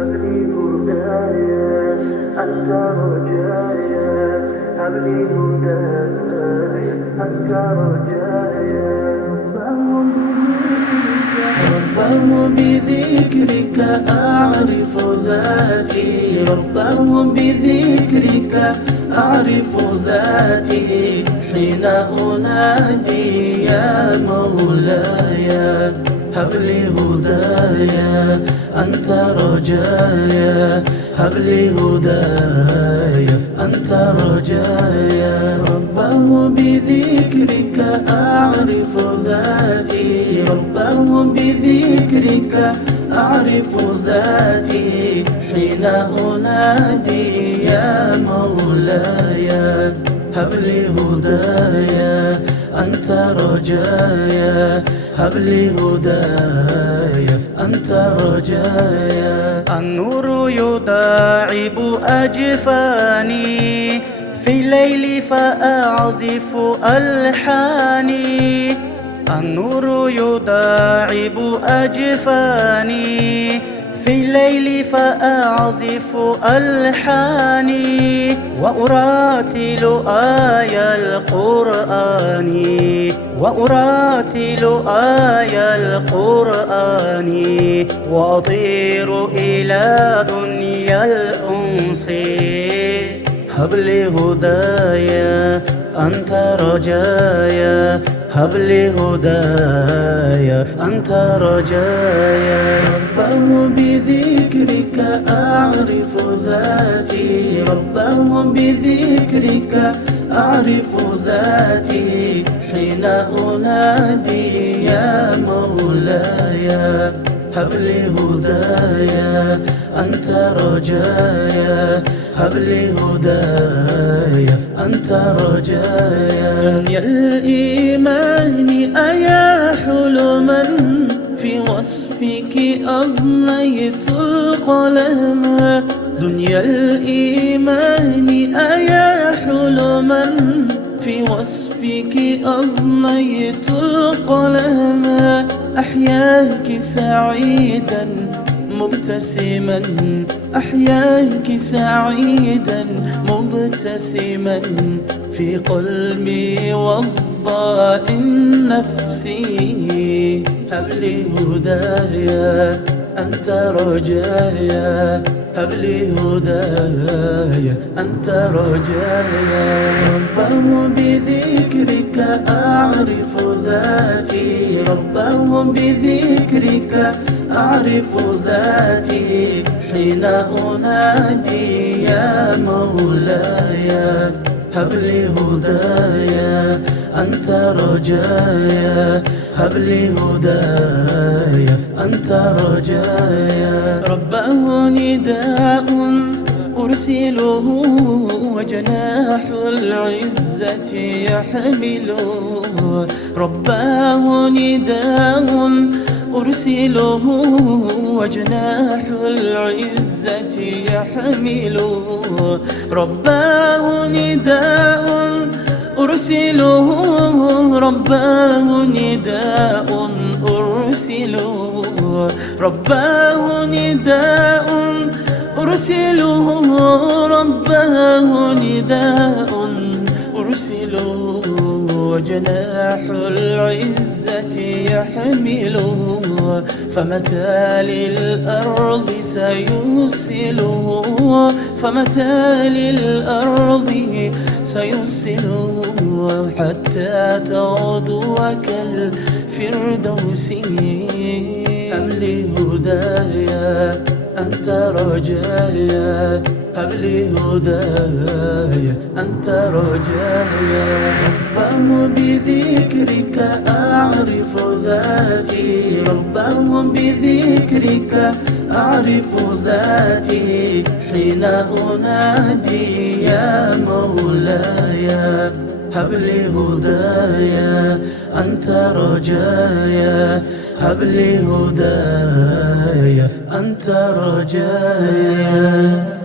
هب لي هدايا أنت رجايا، هب لي هدايا أنت رجايا. رباه بذكرك أعرف ذاتي، رباه بذكرك أعرف ذاتي، حين أنادي يا مولاي هب لي هدايا أنت رجايا، هب لي هدايا أنت رجايا. رباه بذكرك أعرف ذاتي، رباه بذكرك أعرف ذاتي، حين أنادي يا مولاي هب لي هدايا أنت رجايا، هب لي هدايا أنت رجايا. النور يداعب أجفاني في الليل فأعزف ألحاني، النور يداعب أجفاني في الليل فأعزف ألحاني، وأراتل آي القرآن، وأراتل آي القرآن، وأطير إلى دنيا الأنس هب لي هدايا أنت رجايا، هب لي هدايا أنت رجايا. رباه بذكرك أعرف ذاتي، رباه بذكرك أعرف ذاتي، حين أنادي يا مولاي هب لي هدايا أنت رجايا، هب لي هدايا أنت رجايا. دنيا الإيمان أيا حلما في وصفك أضنيت القلم، دنيا الإيمان أيا حلما في وصفك أضنيت القلم، أحياك سعيدا مبتسما، أحياك سعيدا مبتسما، في قلبي وضاء نفسي هب لي هدايا أنت رجايا، هب لي هدايا أنت رجايا. رباه بذكرك أعرف ذاتي، رباه بذكرك أعرف ذاتي، حين أنادي يا مولاي هب لي هدايا أنت رجايا، هب لي هدايا أنت رجايا. رباه نداء أرسله وجناح العزة يحمله، رباه نداء أرسله وجناح العزة يحمله، رباه نداء أرسله، رباه نداء أرسله، رباه نداء أرسله، رباه نداء أرسله، وجناح العزة يحمله، فمتى للأرض سيوصله، فمتى للأرض سيوصله، حتى تغدو كالفردوس هب لي هدايا أنت رجايا، هب لي هدايا أنت رجايا. رباه بذكرك أعرف ذاتي، رباه بذكرك أعرف ذاتي، حين أنادي يا مولاي هب لي هدايا أنت رجايا، هب لي هدايا أنت رجايا.